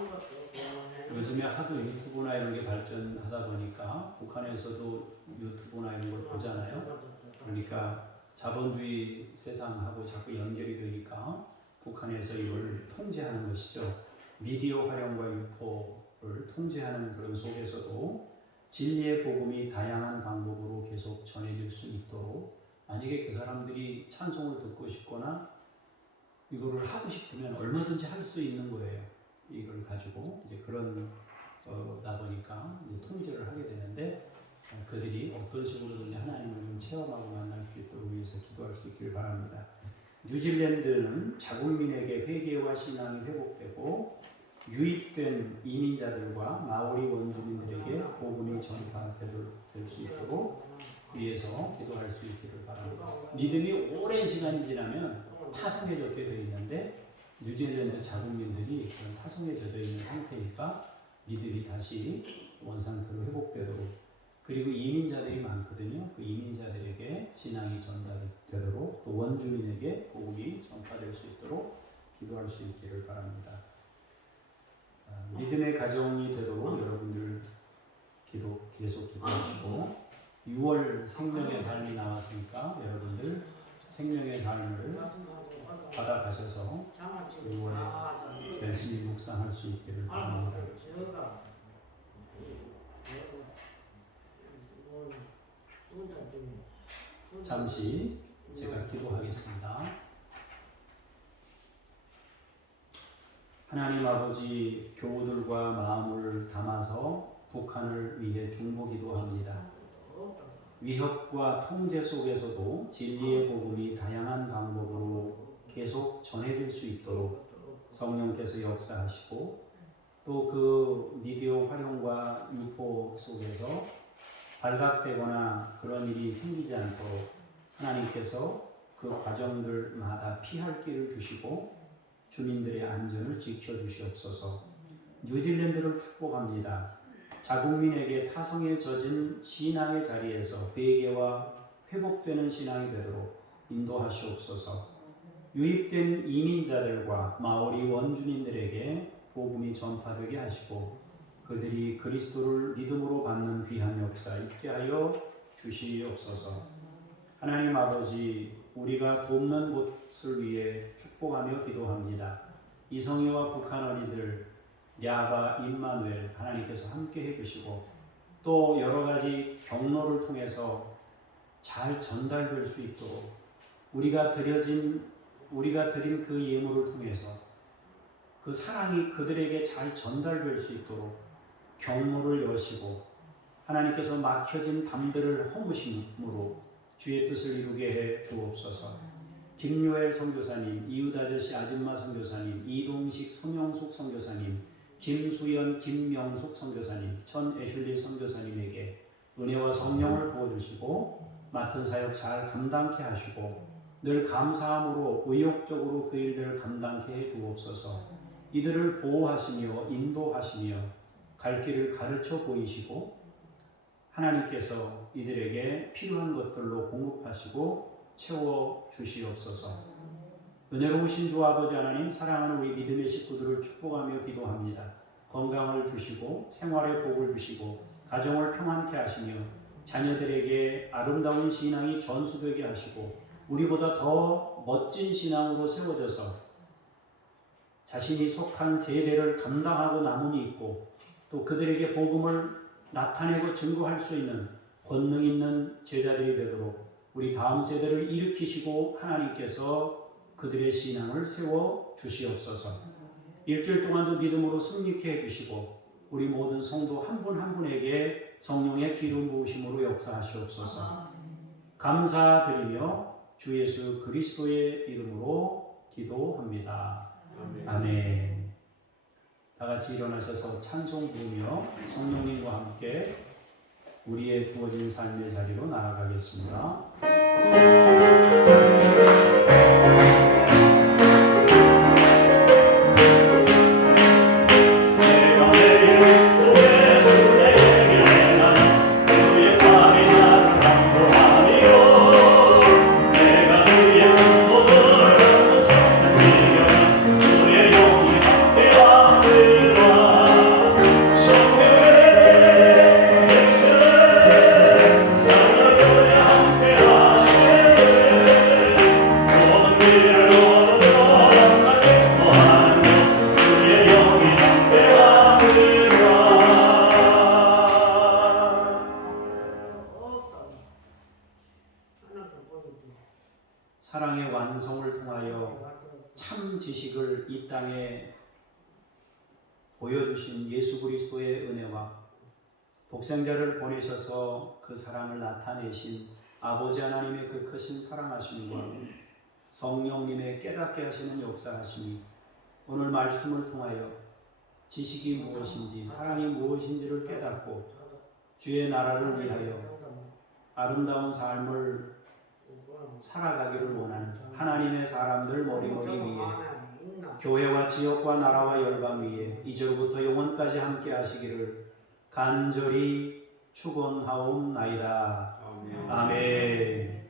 요즘에 하도 유튜브나 이런 게 발전하다 보니까 북한에서도 유튜브나 이런 걸 보잖아요. 그러니까 자본주의 세상하고 자꾸 연결이 되니까 북한에서 이걸 통제하는 것이죠. 미디어 활용과 유포를 통제하는 그런 속에서도 진리의 복음이 다양한 방법으로 계속 전해질 수 있도록, 만약에 그 사람들이 찬송을 듣고 싶거나 이거를 하고 싶으면 얼마든지 할 수 있는 거예요. 이걸 가지고 이제 그런 나 보니까 이제 통제를 하게 되는데, 그들이 어떤 식으로든지 하나님을 좀 체험하고 만날 수 있도록 위해서 기도할 수 있기를 바랍니다. 뉴질랜드는 자국민에게 회개와 신앙이 회복되고 유입된 이민자들과 마오리 원주민들에게 복음이 전파될 수 있도록 위해서 기도할 수 있기를 바랍니다. 믿음이 오랜 시간이 지나면 타성에 젖게 되어 있는데 뉴질랜드 자국민들이 그런 타성에 젖어 있는 상태니까 믿음이 다시 원상태로 회복되도록, 그리고 이민자들이 많거든요. 그 이민자들에게 신앙이 전달되도록, 또 원주민에게 복음이 전파될 수 있도록 기도할 수 있기를 바랍니다. 믿음의 가정이 되도록 여러분들 계속 기도하시고, 6월 생명의 삶이 나왔으니까 여러분들 생명의 삶을 받아가셔서 6월에 열심히 묵상할 수 있기를 바랍니다. 잠시 제가 기도하겠습니다. 하나님 아버지, 교우들과 마음을 담아서 북한을 위해 중보기도합니다. 위협과 통제 속에서도 진리의 복음이 다양한 방법으로 계속 전해질 수 있도록 성령께서 역사하시고, 또 그 미디어 활용과 유포 속에서 발각되거나 그런 일이 생기지 않도록 하나님께서 그 과정들마다 피할 길을 주시고 주민들의 안전을 지켜주시옵소서. 뉴질랜드를 축복합니다. 자국민에게 타성에 젖은 신앙의 자리에서 회개와 회복되는 신앙이 되도록 인도하시옵소서. 유입된 이민자들과 마오리 원주민들에게 복음이 전파되게 하시고 그들이 그리스도를 믿음으로 받는 귀한 역사 있게 하여 주시옵소서. 하나님 아버지, 우리가 돕는 곳을 위해 축복하며 기도합니다. 이성희와 북한 어린이들, 야바, 임마누엘 하나님께서 함께 해주시고, 또 여러 가지 경로를 통해서 잘 전달될 수 있도록 우리가 드린 그 예물을 통해서 그 사랑이 그들에게 잘 전달될 수 있도록 경로를 여시고, 하나님께서 막혀진 담들을 허무심으로 주의 뜻을 이루게 해 주옵소서. 김요엘 선교사님, 이웃 아저씨 아줌마 선교사님, 이동식 손영숙 선교사님, 김수연 김명숙 선교사님, 천 애슐리 선교사님에게 은혜와 성령을 부어주시고 맡은 사역 잘 감당케 하시고 늘 감사함으로 의욕적으로 그 일들을 감당케 해 주옵소서. 이들을 보호하시며 인도하시며 갈 길을 가르쳐 보이시고 하나님께서 이들에게 필요한 것들로 공급하시고 채워 주시옵소서. 은혜로우신 주 아버지 하나님, 사랑하는 우리 믿음의 식구들을 축복하며 기도합니다. 건강을 주시고 생활의 복을 주시고 가정을 평안케 하시며 자녀들에게 아름다운 신앙이 전수되게 하시고 우리보다 더 멋진 신앙으로 세워져서 자신이 속한 세대를 감당하고 남음이 있고 또 그들에게 복음을 나타내고 증거할 수 있는 권능 있는 제자들이 되도록 우리 다음 세대를 일으키시고 하나님께서 그들의 신앙을 세워 주시옵소서. 일주일 동안도 믿음으로 승리케 해주시고 우리 모든 성도 한 분 한 분에게 성령의 기름 부으심으로 역사하시옵소서. 감사드리며 주 예수 그리스도의 이름으로 기도합니다. 아멘. 다 같이 일어나셔서 찬송 부르며 성령님과 함께 우리의 주어진 삶의 자리로 나아가겠습니다. 사랑의 완성을 통하여 참 지식을 이 땅에 보여주신 예수 그리스도의 은혜와 독생자를 보내셔서 그 사랑을 나타내신 아버지 하나님의 그 크신 사랑하심과 성령님의 깨닫게 하시는 역사하심이 오늘 말씀을 통하여 지식이 무엇인지 사랑이 무엇인지를 깨닫고 주의 나라를 위하여 아름다운 삶을 살아가기를 원하는 하나님의 사람들 머리머리 위에 교회와 지역과 나라와 열방 위에 이제로부터 영원까지 함께 하시기를 간절히 축원하옵나이다. 아멘.